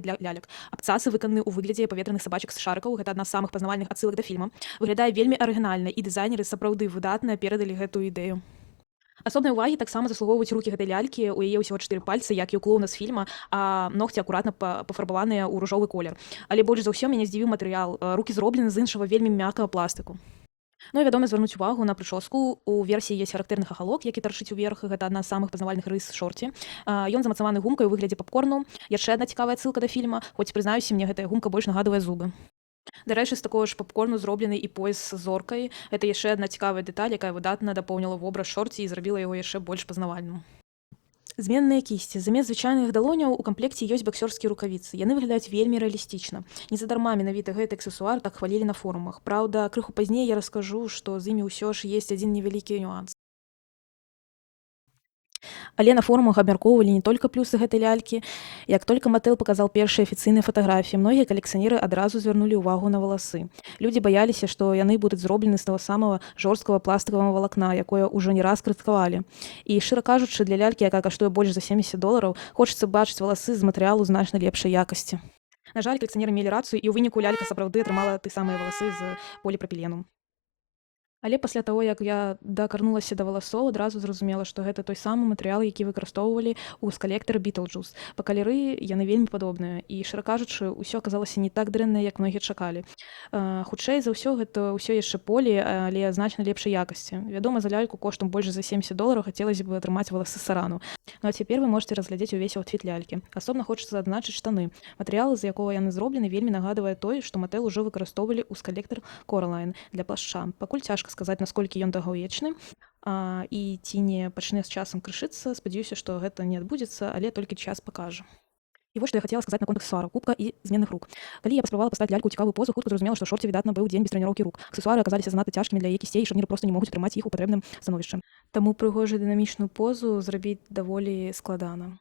для лялек. Абцасы выкананы ў выглядзе паветраных сабачак з шарыкаў. Гэта адна з самых пазнавальных адсылак да фільма. Выглядае вельмі арыгінальна, і дызайнеры сапраўды выдатна перадалі гэтую ідэю. Асобнай увагі таксама заслугоўваюць рукі гэтай лялькі. У яе ўсяго 4 пальцы, як і ў клоуна з фільма, а ногці акуратна пафарбаваныя ў ружовы колер. Але больш за ўсё мяне здзівіў матэрыял. Рукі зроблены з іншага вельмі мяккага пластыку. Ну і вядома звярнуць увагу на прычоску. У версіі ёсць характэрны хахалок, які тарчыць уверх. Гэта адна з самых пазнавальных рыс шорці. Ён замацаваны гумкай у выглядзе папкорну. Яшчэ адна цікавая адсылка да фільма, хоць прызнаюся, мне гэтая гумка больш нагадвае зубы. Дарэчы, з такога ж папкорну зроблены і пояс з зоркай. Гэта яшчэ адна цікавая дэталь, якая выдатна дапоўніла вобраз шорці і зрабіла яго яшчэ больш пазнавальным. Зменныя кісці. Замест звычайных далоняў у камплекце ёсць баксёрскія рукавіцы. Яны выглядаюць вельмі рэалістычна. Незадарма менавіта гэты аксесуар так хвалілі на форумах. Праўда, крыху пазней я раскажу, што з імі ўсё ж ёсць адзін невялікі нюанс. Але на форумах абмяркоўвалі не толькі плюсы гэтай лялькі. Як толькі Матэл паказаў першыя афіцыйныя фатаграфіі, многія калекцыянеры адразу звярнулі ўвагу на валасы. Людзі баяліся, што яны будуць зроблены з таго самага жорсткага пластыкавага валакна, якое ўжо не раз крытыкавалі. І шчыра кажучы, для лялькі, якая каштуе больш за $70, хочацца бачыць валасы з матэрыялу значна лепшай якасці. На жаль, калекцыянеры мелі рацыю, і ў выніку лялька сапраўды атрымала ты самыя валасы з поліпрапілену. Але пасля таго, як я дакарнулася да валасоў, адразу зразумела, што гэта той самы матэрыял, які выкарыстоўвалі ў скалектары Бітлджус. Па калеры яны вельмі падобныя. І, шчыра кажучы, усё аказалася не так дрэнна, як многія чакалі. Хутчэй за ўсё, гэта ўсё яшчэ полі, але значна лепшай якасці. Вядома, за ляльку коштам больш за $70 хацелася б атрымаць валасы сарану. Ну а цяпер вы можаце разглядзець увесь аўтфіт лялькі. Асобна хочацца адзначыць штаны. Матэрыял, з якога яны зроблены, вельмі нагадвае той, што Матэл ужо выкарыстоўвалі ў скалектар Coraline для плашча. Пакуль цяжка сказаць, наколькі ён даўгавечны і ці не пачне з часам крышыцца. Спадзяюся, што гэта не адбудзецца, але толькі час пакажа. І вось што я хацела сказаць наконт аксесуараў, кубка і зменных рук. Калі я паспрабавала паставіць ляльку ў цікавую позу, хутка зразумела, што шорце выдатна быў дзень без трэніроўкі рук. Аксесуары аказаліся занадта цяжкімі для яе кісцей, і шарніры проста не могуць утрымаць іх у патрэбным становішчы. Таму прыгожую дынамічную позу зрабіць даволі складана.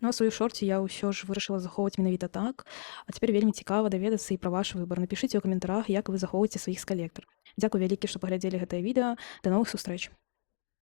Ну а сваю шорці я ўсё ж вырашыла захоўваць менавіта так. А цяпер вельмі цікава даведацца і пра ваш выбар. Напішыце ў каментарах, як вы захоўваеце сваіх з калектар. Дзякуй вялікі, што паглядзелі гэтае відэа. Да новых сустрэч!